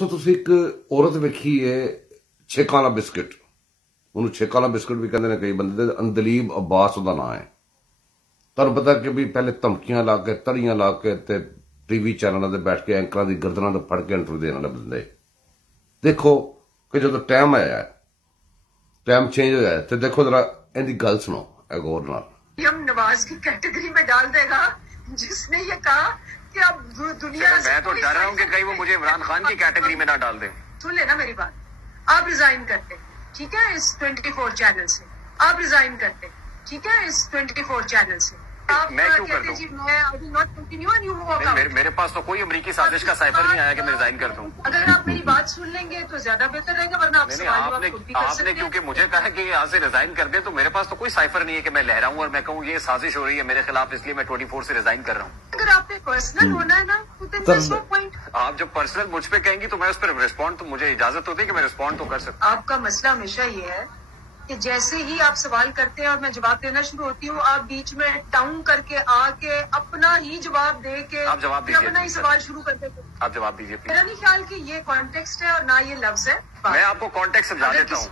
ਸੋ ਤੁਸੀਂ ਇੱਕ ਔਰਤ ਵੇਖੀ ਹੈ ਛੇਕਾਂ ਵਾਲਾ ਬਿਸਕਿਟ, ਉਹਨੂੰ ਛੇਕਾਂ ਵਾਲਾ ਬਿਸਕਿਟ ਵੀ ਕਹਿੰਦੇ ਨੇ ਕਈ ਬੰਦੇ, ਅੰਦਲੀਬ ਅब्बास ਉਹਦਾ ਨਾਂ ਹੈ। ਤੁਹਾਨੂੰ ਪਤਾ ਕਿ ਵੀ ਪਹਿਲੇ ਧਮਕੀਆਂ ਲਾ ਕੇ ਤੜੀਆਂ ਲਾ ਕੇ ਤੇ ਟੀਵੀ ਚੈਨਲਾਂ ਤੇ ਬੈਠ ਕੇ ਐਂਕਰਾਂ ਦੀ ਗਰਦਨਾਂ ਨੂੰ ਫੜ ਕੇ ਇੰਟਰਵਿਊ ਦੇਣ ਵਾਲੇ ਬੰਦੇ। ਦੇਖੋ ਕਿ ਜਦੋਂ ਟਾਈਮ ਆਇਆ, टाइम चेंज हो जाए तो देखो जरा इनकी गल सुनो गौर नाल। हम नवाज की कैटेगरी में डाल देगा जिसने ये कहा कि अब दुनिया मैं तो डर रहा हूँ कि कहीं वो मुझे इमरान खान की कैटेगरी में ना डाल दे। सुन लेना मेरी बात, आप रिजाइन करते, ठीक है, इस 24 चैनल से आप रिजाइन करते, ठीक है, इस 24 चैनल से आप मैं क्यों कर दूं? I will not continue and you walk out। मेरे पास तो कोई अमरीकी साजिश का साइफर नहीं आया कि मैं रिजाइन कर दूं। अगर आप मेरी बात सुन लेंगे तो ज्यादा बेहतर रहेगा, वरना आप सवाल जवाब खुद भी कर सकते आपने हैं। क्योंकि मुझे कहा कि यहाँ से रिजाइन कर दे, तो मेरे पास तो कोई साइफर नहीं है कि मैं लहराऊं और मैं कहूँ ये साजिश हो रही है मेरे खिलाफ, इसलिए मैं 24 से रिजाइन कर रहा हूँ। अगर आपने पर्सनल होना है ना तो then there's no point। आप जब पर्सनल मुझ पे कहेंगी तो मैं उस पर रिस्पॉन्ड, तो मुझे इजाजत होती है कि मैं रिस्पॉन्ड तो कर सकता। आपका मसला हमेशा ये है कि जैसे ही आप सवाल करते हैं और मैं जवाब देना शुरू होती हूँ, आप बीच में टाउन करके आके अपना ही जवाब दे के आप जवाब दीजिए, अपना ही सवाल शुरू कर देते हैं। आप जवाब दीजिए। मेरा नहीं ख्याल कि ये कॉन्टेक्स्ट है और ना ये लफ्ज है। मैं आपको कॉन्टेक्स्ट समझा अगर देता हूँ।